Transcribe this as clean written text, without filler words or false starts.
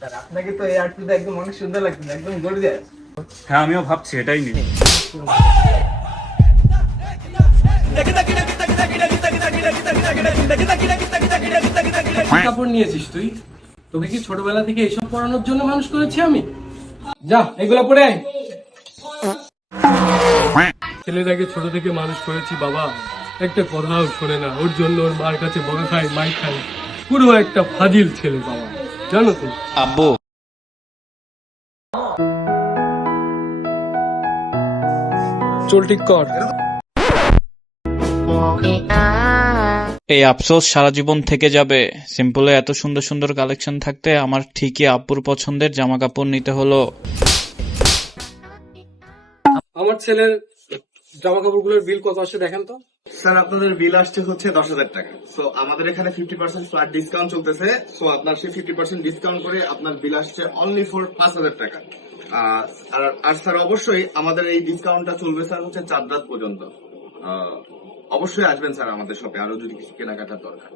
Sir আপনাকে তো এই আর্টটা একদম অনেক সুন্দর লাগছে, একদম গর্জিয়াস। হ্যাঁ, আমিও ভাবছি এটাই নিই। কাপড় নিয়েছিস তুই? তোকে কি ছোটবেলা থেকে এইসব পড়ানোর জন্য মানুষ করেছি আমি? যা এগুলা পরে আয়। ছেলেটাকে ছোট থেকে মানুষ করেছি বাবা, একটা কথাও শোনে না, ওর জন্য ওর মার কাছে বকা খায়, মাই খায়, পুরো একটা ফাজিল ছেলে বাবা, জানো তো? আব্বু, চল ঠিক কর। এই আফসোস সারা জীবন থেকে যাবে। সিম্পলে এত সুন্দর সুন্দর কালেকশন থাকতে আমার ঠিকই আব্বুর পছন্দের জামা কাপড় নিতে হলো। আমার ছেলের জামা কাপড়গুলোর বিল কত আসছে দেখেন তো। স্যার আপনাদের বিল আসছে হচ্ছে 10,000 টাকা। সো আমাদের এখানে 50% ফ্ল্যাট ডিসকাউন্ট চলতেছে। সো আপনার সেই 50% ডিসকাউন্ট করে আপনার বিল আসছে অনলি ফর 5,000 টাকা। আর স্যার অবশ্যই আমাদের এই ডিসকাউন্টটা চলবে স্যার হচ্ছে 4 রাত পর্যন্ত। অবশ্যই আসবেন স্যার আমাদের শপে, আরো যদি কিছু কেনাকাটার দরকার।